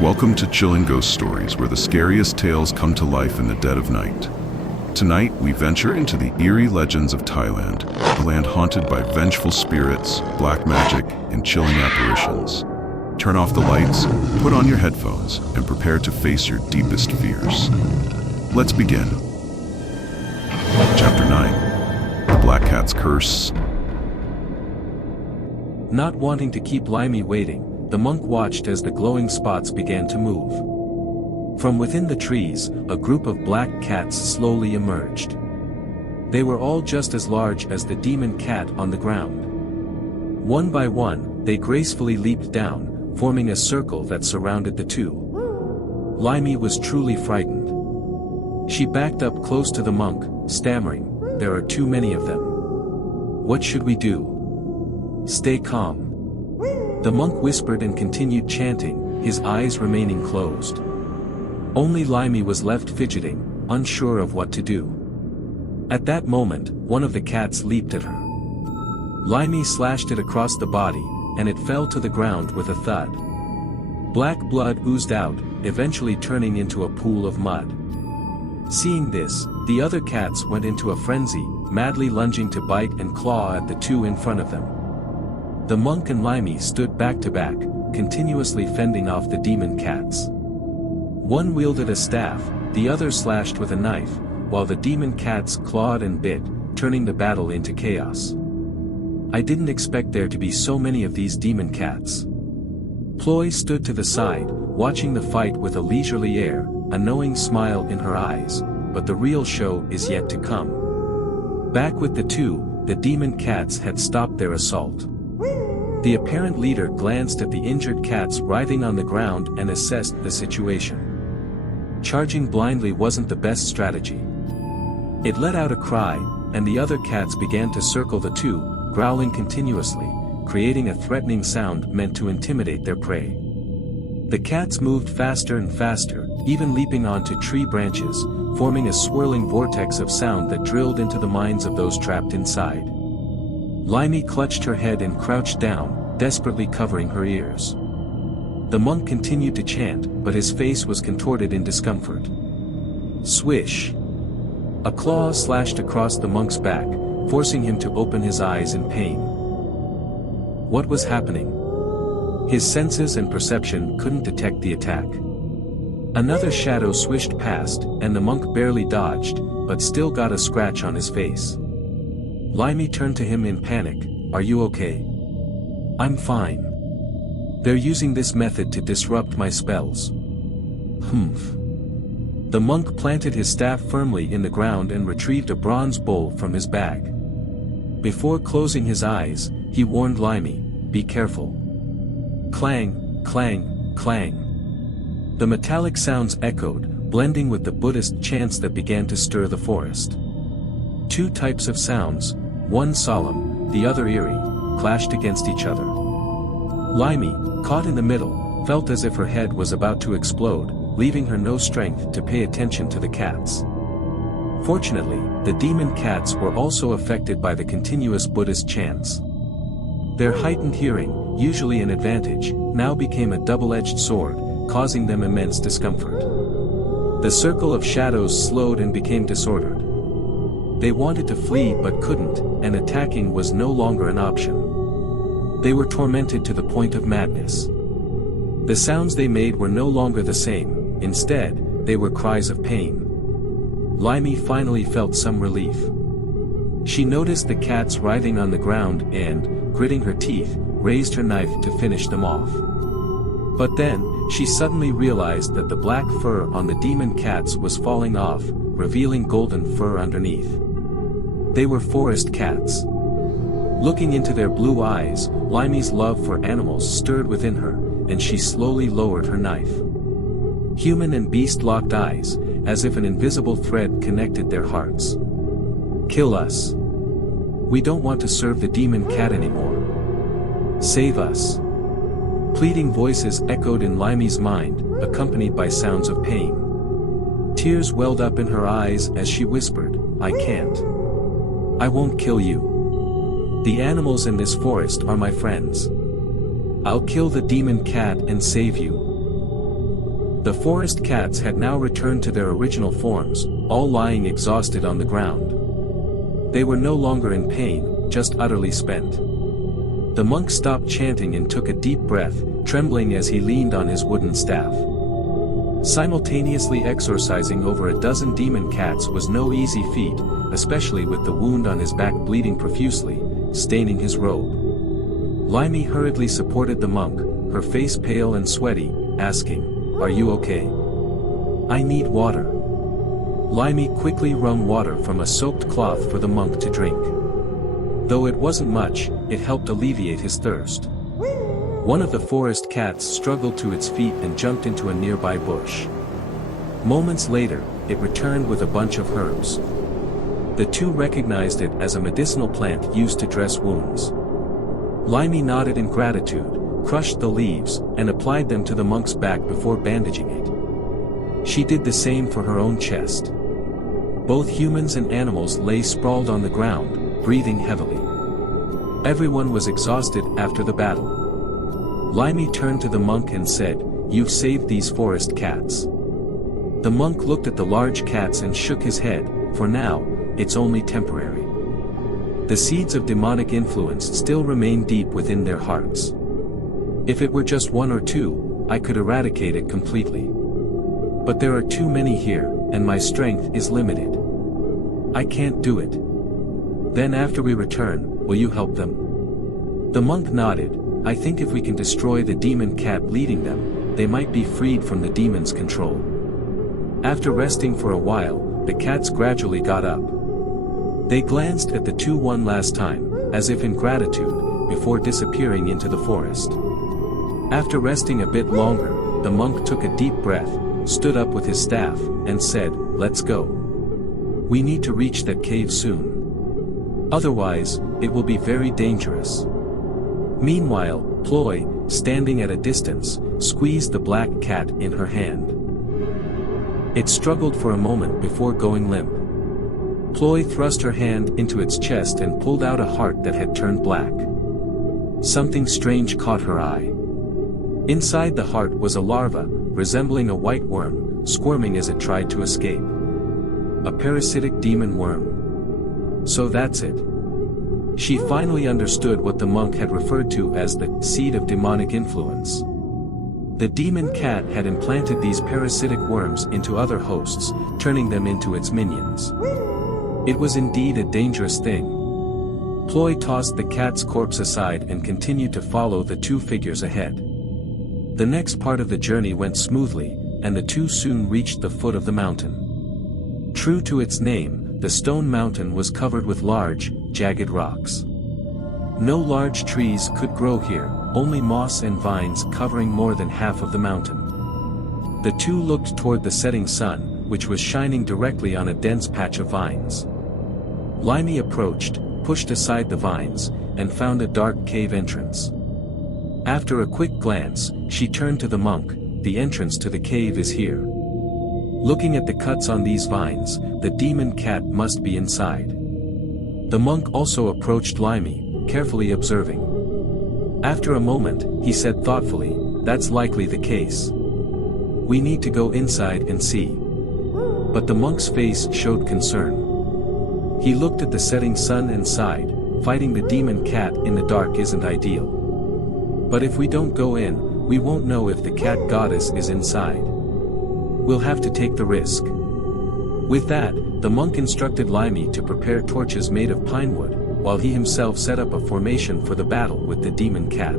Welcome to Chillin' Ghost Stories, where the scariest tales come to life in the dead of night. Tonight, we venture into the eerie legends of Thailand, a land haunted by vengeful spirits, black magic, and chilling apparitions. Turn off the lights, put on your headphones, and prepare to face your deepest fears. Let's begin. Chapter 9. The Black Cat's Curse. Not wanting to keep Limey waiting, the monk watched as the glowing spots began to move. From within the trees, a group of black cats slowly emerged. They were all just as large as the demon cat on the ground. One by one, they gracefully leaped down, forming a circle that surrounded the two. Limey was truly frightened. She backed up close to the monk, stammering, "There are too many of them. What should we do?" "Stay calm." The monk whispered and continued chanting, his eyes remaining closed. Only Limey was left fidgeting, unsure of what to do. At that moment, one of the cats leaped at her. Limey slashed it across the body, and it fell to the ground with a thud. Black blood oozed out, eventually turning into a pool of mud. Seeing this, the other cats went into a frenzy, madly lunging to bite and claw at the two in front of them. The monk and Limey stood back to back, continuously fending off the demon cats. One wielded a staff, the other slashed with a knife, while the demon cats clawed and bit, turning the battle into chaos. "I didn't expect there to be so many of these demon cats." Ploy stood to the side, watching the fight with a leisurely air, a knowing smile in her eyes, but the real show is yet to come. Back with the two, the demon cats had stopped their assault. The apparent leader glanced at the injured cats writhing on the ground and assessed the situation. Charging blindly wasn't the best strategy. It let out a cry, and the other cats began to circle the two, growling continuously, creating a threatening sound meant to intimidate their prey. The cats moved faster and faster, even leaping onto tree branches, forming a swirling vortex of sound that drilled into the minds of those trapped inside. Limey clutched her head and crouched down, desperately covering her ears. The monk continued to chant, but his face was contorted in discomfort. Swish! A claw slashed across the monk's back, forcing him to open his eyes in pain. What was happening? His senses and perception couldn't detect the attack. Another shadow swished past, and the monk barely dodged, but still got a scratch on his face. Limey turned to him in panic, "Are you okay?" "I'm fine. They're using this method to disrupt my spells." "Humph." The monk planted his staff firmly in the ground and retrieved a bronze bowl from his bag. Before closing his eyes, he warned Limey, "Be careful." Clang, clang, clang. The metallic sounds echoed, blending with the Buddhist chants that began to stir the forest. Two types of sounds, one solemn, the other eerie, clashed against each other. Limey, caught in the middle, felt as if her head was about to explode, leaving her no strength to pay attention to the cats. Fortunately, the demon cats were also affected by the continuous Buddhist chants. Their heightened hearing, usually an advantage, now became a double-edged sword, causing them immense discomfort. The circle of shadows slowed and became disordered. They wanted to flee but couldn't, and attacking was no longer an option. They were tormented to the point of madness. The sounds they made were no longer the same, instead, they were cries of pain. Limey finally felt some relief. She noticed the cats writhing on the ground and, gritting her teeth, raised her knife to finish them off. But then, she suddenly realized that the black fur on the demon cats was falling off, revealing golden fur underneath. They were forest cats. Looking into their blue eyes, Limey's love for animals stirred within her, and she slowly lowered her knife. Human and beast locked eyes, as if an invisible thread connected their hearts. "Kill us. We don't want to serve the demon cat anymore. Save us." Pleading voices echoed in Limey's mind, accompanied by sounds of pain. Tears welled up in her eyes as she whispered, "I can't. I won't kill you. The animals in this forest are my friends. I'll kill the demon cat and save you." The forest cats had now returned to their original forms, all lying exhausted on the ground. They were no longer in pain, just utterly spent. The monk stopped chanting and took a deep breath, trembling as he leaned on his wooden staff. Simultaneously exorcising over a dozen demon cats was no easy feat, especially with the wound on his back bleeding profusely, staining his robe. Limey hurriedly supported the monk, her face pale and sweaty, asking, "Are you okay?" "I need water." Limey quickly wrung water from a soaked cloth for the monk to drink. Though it wasn't much, it helped alleviate his thirst. One of the forest cats struggled to its feet and jumped into a nearby bush. Moments later, it returned with a bunch of herbs. The two recognized it as a medicinal plant used to dress wounds. Limey nodded in gratitude, crushed the leaves, and applied them to the monk's back before bandaging it. She did the same for her own chest. Both humans and animals lay sprawled on the ground, breathing heavily. Everyone was exhausted after the battle. Limey turned to the monk and said, "You've saved these forest cats." The monk looked at the large cats and shook his head. "For now, it's only temporary." The seeds of demonic influence still remain deep within their hearts. "If it were just one or two, I could eradicate it completely. But there are too many here, and my strength is limited. I can't do it." "Then after we return, will you help them?" The monk nodded. "I think if we can destroy the demon cat leading them, they might be freed from the demon's control." After resting for a while, the cats gradually got up. They glanced at the two one last time, as if in gratitude, before disappearing into the forest. After resting a bit longer, the monk took a deep breath, stood up with his staff, and said, "Let's go. We need to reach that cave soon. Otherwise, it will be very dangerous." Meanwhile, Ploy, standing at a distance, squeezed the black cat in her hand. It struggled for a moment before going limp. Ploy thrust her hand into its chest and pulled out a heart that had turned black. Something strange caught her eye. Inside the heart was a larva, resembling a white worm, squirming as it tried to escape. A parasitic demon worm. So that's it. She finally understood what the monk had referred to as the seed of demonic influence. The demon cat had implanted these parasitic worms into other hosts, turning them into its minions. It was indeed a dangerous thing. Ploy tossed the cat's corpse aside and continued to follow the two figures ahead. The next part of the journey went smoothly, and the two soon reached the foot of the mountain. True to its name, the stone mountain was covered with large, jagged rocks. No large trees could grow here, only moss and vines covering more than half of the mountain. The two looked toward the setting sun, which was shining directly on a dense patch of vines. Limey approached, pushed aside the vines, and found a dark cave entrance. After a quick glance, she turned to the monk. "The entrance to the cave is here. Looking at the cuts on these vines, the demon cat must be inside." The monk also approached Limey, carefully observing. After a moment, he said thoughtfully, "That's likely the case. We need to go inside and see." But the monk's face showed concern. He looked at the setting sun and sighed. "Fighting the demon cat in the dark isn't ideal. But if we don't go in, we won't know if the cat goddess is inside. We'll have to take the risk." With that, the monk instructed Limey to prepare torches made of pine wood, while he himself set up a formation for the battle with the demon cat.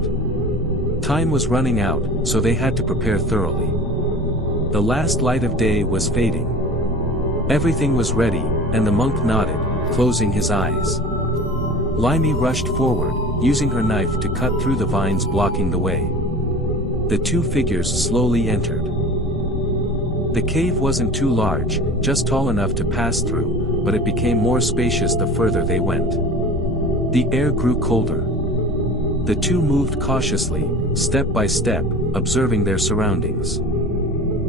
Time was running out, so they had to prepare thoroughly. The last light of day was fading. Everything was ready, and the monk nodded, closing his eyes. Limey rushed forward, using her knife to cut through the vines blocking the way. The two figures slowly entered. The cave wasn't too large, just tall enough to pass through, but it became more spacious the further they went. The air grew colder. The two moved cautiously, step by step, observing their surroundings.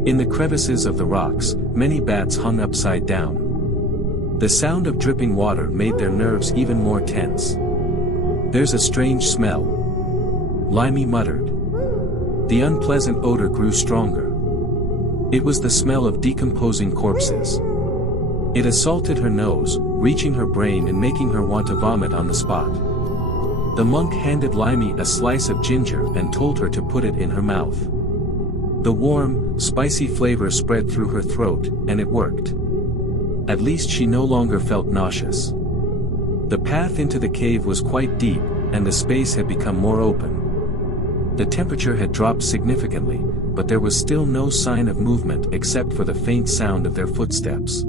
In the crevices of the rocks, many bats hung upside down. The sound of dripping water made their nerves even more tense. "There's a strange smell," Limey muttered. The unpleasant odor grew stronger. It was the smell of decomposing corpses. It assaulted her nose, reaching her brain and making her want to vomit on the spot. The monk handed Limey a slice of ginger and told her to put it in her mouth. The warm, spicy flavor spread through her throat, and it worked. At least she no longer felt nauseous. The path into the cave was quite deep, and the space had become more open. The temperature had dropped significantly, but there was still no sign of movement except for the faint sound of their footsteps.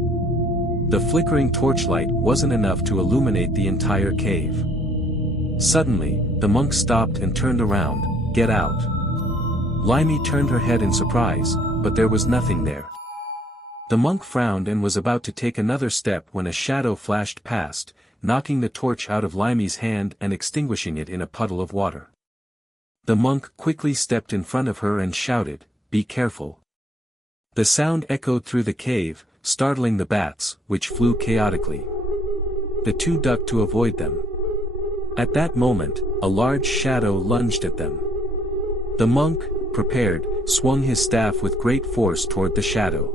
The flickering torchlight wasn't enough to illuminate the entire cave. Suddenly, the monk stopped and turned around. "Get out." Limey turned her head in surprise, but there was nothing there. The monk frowned and was about to take another step when a shadow flashed past, knocking the torch out of Limey's hand and extinguishing it in a puddle of water. The monk quickly stepped in front of her and shouted, "Be careful." The sound echoed through the cave, startling the bats, which flew chaotically. The two ducked to avoid them. At that moment, a large shadow lunged at them. The monk, prepared, swung his staff with great force toward the shadow.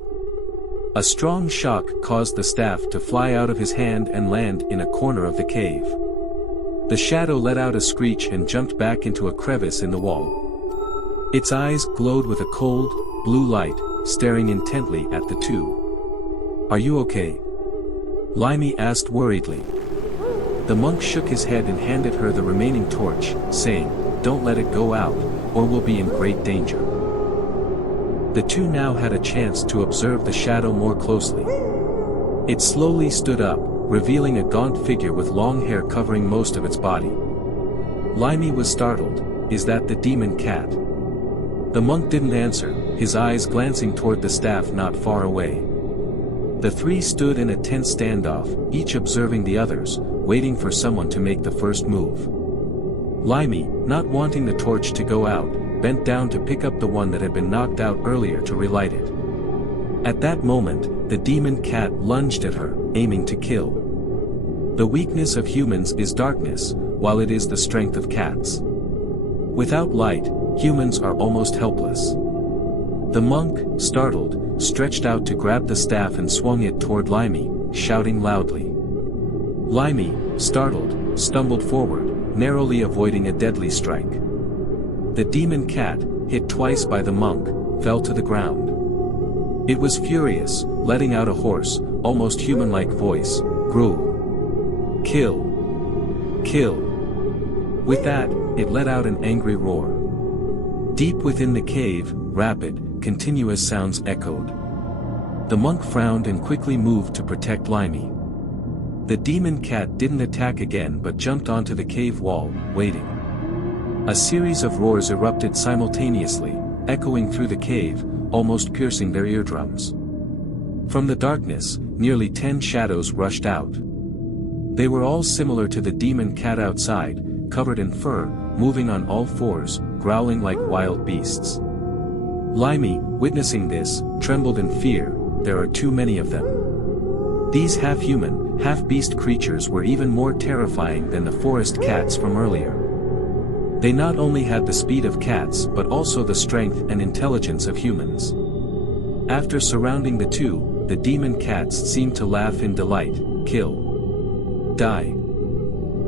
A strong shock caused the staff to fly out of his hand and land in a corner of the cave. The shadow let out a screech and jumped back into a crevice in the wall. Its eyes glowed with a cold, blue light, staring intently at the two. "Are you okay?" Limey asked worriedly. The monk shook his head and handed her the remaining torch, saying, "Don't let it go out, or we'll be in great danger." The two now had a chance to observe the shadow more closely. It slowly stood up, revealing a gaunt figure with long hair covering most of its body. Limey was startled. "Is that the demon cat?" The monk didn't answer, his eyes glancing toward the staff not far away. The three stood in a tense standoff, each observing the others, waiting for someone to make the first move. Limey, not wanting the torch to go out, bent down to pick up the one that had been knocked out earlier to relight it. At that moment, the demon cat lunged at her, aiming to kill. The weakness of humans is darkness, while it is the strength of cats. Without light, humans are almost helpless. The monk, startled, stretched out to grab the staff and swung it toward Limey, shouting loudly. Limey, startled, stumbled forward, narrowly avoiding a deadly strike. The demon cat, hit twice by the monk, fell to the ground. It was furious, letting out a hoarse, almost human-like voice, "Gruel. Kill. Kill." With that, it let out an angry roar. Deep within the cave, rapid, continuous sounds echoed. The monk frowned and quickly moved to protect Limey. The demon cat didn't attack again but jumped onto the cave wall, waiting. A series of roars erupted simultaneously, echoing through the cave, almost piercing their eardrums. From the darkness, nearly 10 shadows rushed out. They were all similar to the demon cat outside, covered in fur, moving on all fours, growling like wild beasts. Limey, witnessing this, trembled in fear. There are too many of them. These half-human, half-beast creatures were even more terrifying than the forest cats from earlier. They not only had the speed of cats but also the strength and intelligence of humans. After surrounding the two, the demon cats seemed to laugh in delight. "Kill. Die."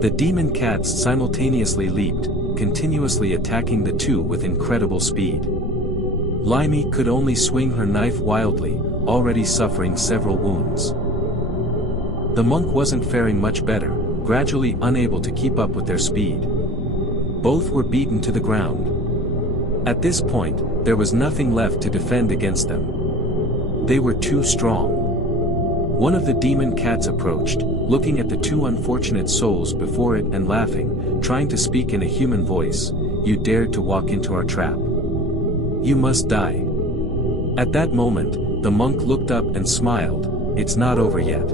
The demon cats simultaneously leaped, continuously attacking the two with incredible speed. Limey could only swing her knife wildly, already suffering several wounds. The monk wasn't faring much better, gradually unable to keep up with their speed. Both were beaten to the ground. At this point, there was nothing left to defend against them. They were too strong. One of the demon cats approached, looking at the two unfortunate souls before it and laughing, trying to speak in a human voice. "You dared to walk into our trap. You must die." At that moment, the monk looked up and smiled. "It's not over yet."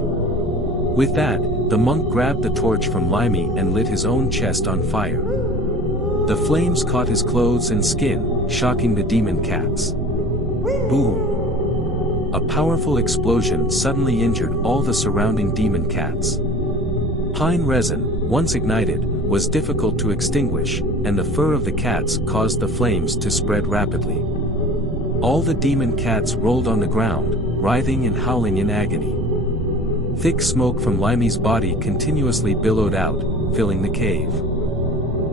With that, the monk grabbed the torch from Limey and lit his own chest on fire. The flames caught his clothes and skin, shocking the demon cats. Boom! A powerful explosion suddenly injured all the surrounding demon cats. Pine resin, once ignited, was difficult to extinguish, and the fur of the cats caused the flames to spread rapidly. All the demon cats rolled on the ground, writhing and howling in agony. Thick smoke from Limey's body continuously billowed out, filling the cave.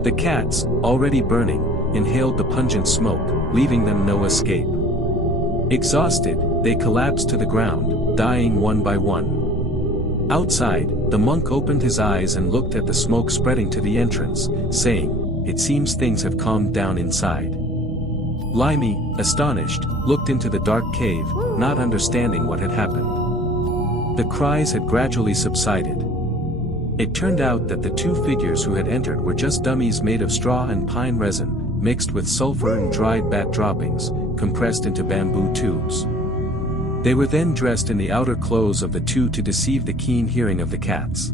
The cats, already burning, inhaled the pungent smoke, leaving them no escape. Exhausted, they collapsed to the ground, dying one by one. Outside, the monk opened his eyes and looked at the smoke spreading to the entrance, saying, "It seems things have calmed down inside." Limey, astonished, looked into the dark cave, not understanding what had happened. The cries had gradually subsided. It turned out that the two figures who had entered were just dummies made of straw and pine resin, mixed with sulfur and dried bat droppings, compressed into bamboo tubes. They were then dressed in the outer clothes of the two to deceive the keen hearing of the cats.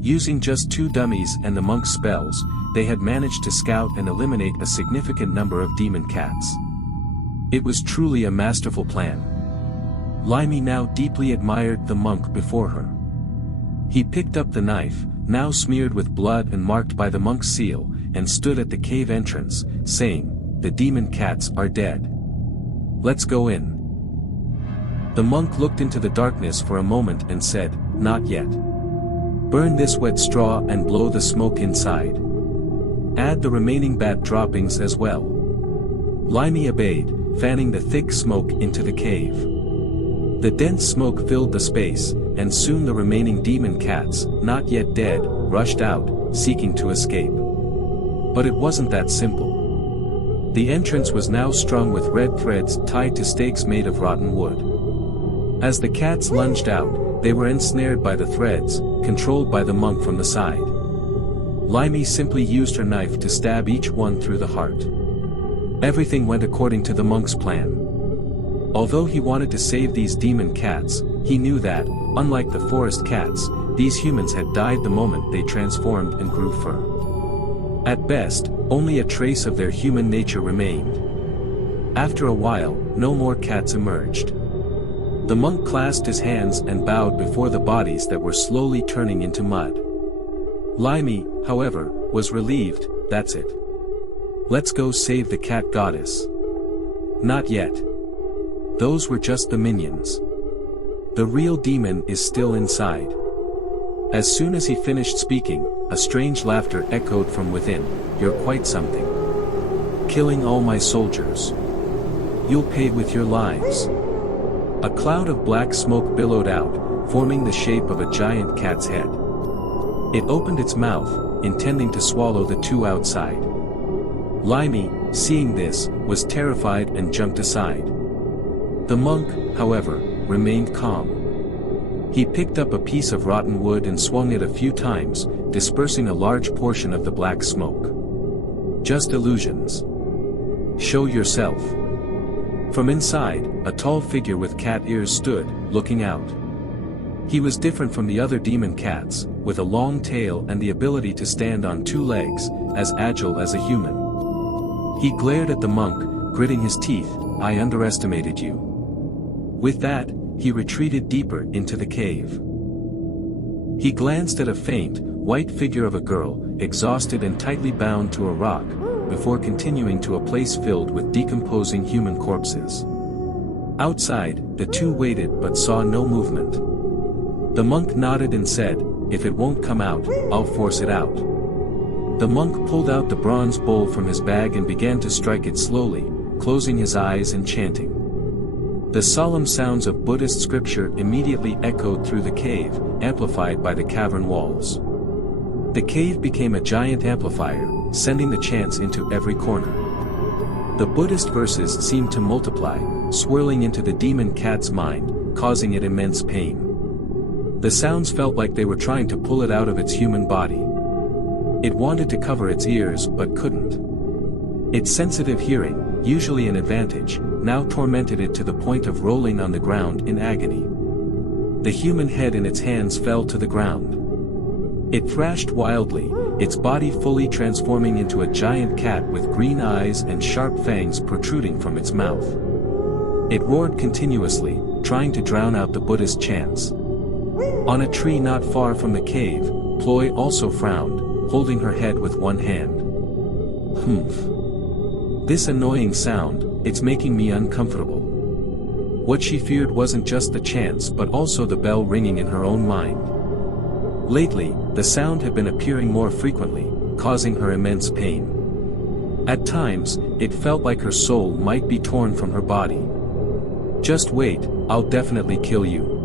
Using just two dummies and the monk's spells, they had managed to scout and eliminate a significant number of demon cats. It was truly a masterful plan. Limey now deeply admired the monk before her. He picked up the knife, now smeared with blood and marked by the monk's seal, and stood at the cave entrance, saying, "The demon cats are dead. Let's go in." The monk looked into the darkness for a moment and said, "Not yet. Burn this wet straw and blow the smoke inside. Add the remaining bat droppings as well." Limey obeyed, fanning the thick smoke into the cave. The dense smoke filled the space, and soon the remaining demon cats, not yet dead, rushed out, seeking to escape. But it wasn't that simple. The entrance was now strung with red threads tied to stakes made of rotten wood. As the cats lunged out, they were ensnared by the threads, controlled by the monk from the side. Limey simply used her knife to stab each one through the heart. Everything went according to the monk's plan. Although he wanted to save these demon cats, he knew that, unlike the forest cats, these humans had died the moment they transformed and grew fur. At best, only a trace of their human nature remained. After a while, no more cats emerged. The monk clasped his hands and bowed before the bodies that were slowly turning into mud. Limey, however, was relieved. "That's it. Let's go save the cat goddess." "Not yet. Those were just the minions. The real demon is still inside." As soon as he finished speaking, a strange laughter echoed from within. "You're quite something. Killing all my soldiers. You'll pay with your lives." A cloud of black smoke billowed out, forming the shape of a giant cat's head. It opened its mouth, intending to swallow the two outside. Limey, seeing this, was terrified and jumped aside. The monk, however, remained calm. He picked up a piece of rotten wood and swung it a few times, dispersing a large portion of the black smoke. "Just illusions. Show yourself." From inside, a tall figure with cat ears stood, looking out. He was different from the other demon cats, with a long tail and the ability to stand on two legs, as agile as a human. He glared at the monk, gritting his teeth. "I underestimated you." With that, he retreated deeper into the cave. He glanced at a faint, white figure of a girl, exhausted and tightly bound to a rock, before continuing to a place filled with decomposing human corpses. Outside, the two waited but saw no movement. The monk nodded and said, "If it won't come out, I'll force it out." The monk pulled out the bronze bowl from his bag and began to strike it slowly, closing his eyes and chanting. The solemn sounds of Buddhist scripture immediately echoed through the cave, amplified by the cavern walls. The cave became a giant amplifier, sending the chants into every corner. The Buddhist verses seemed to multiply, swirling into the demon cat's mind, causing it immense pain. The sounds felt like they were trying to pull it out of its human body. It wanted to cover its ears but couldn't. Its sensitive hearing, usually an advantage, now tormented it to the point of rolling on the ground in agony. The human head in its hands fell to the ground. It thrashed wildly, its body fully transforming into a giant cat with green eyes and sharp fangs protruding from its mouth. It roared continuously, trying to drown out the Buddhist chants. On a tree not far from the cave, Ploy also frowned, holding her head with one hand. "Humph. This annoying sound, it's making me uncomfortable. What she feared wasn't just the chance but also the bell ringing in her own mind. Lately, the sound had been appearing more frequently, causing her immense pain. At times, it felt like her soul might be torn from her body. "Just wait, I'll definitely kill you,"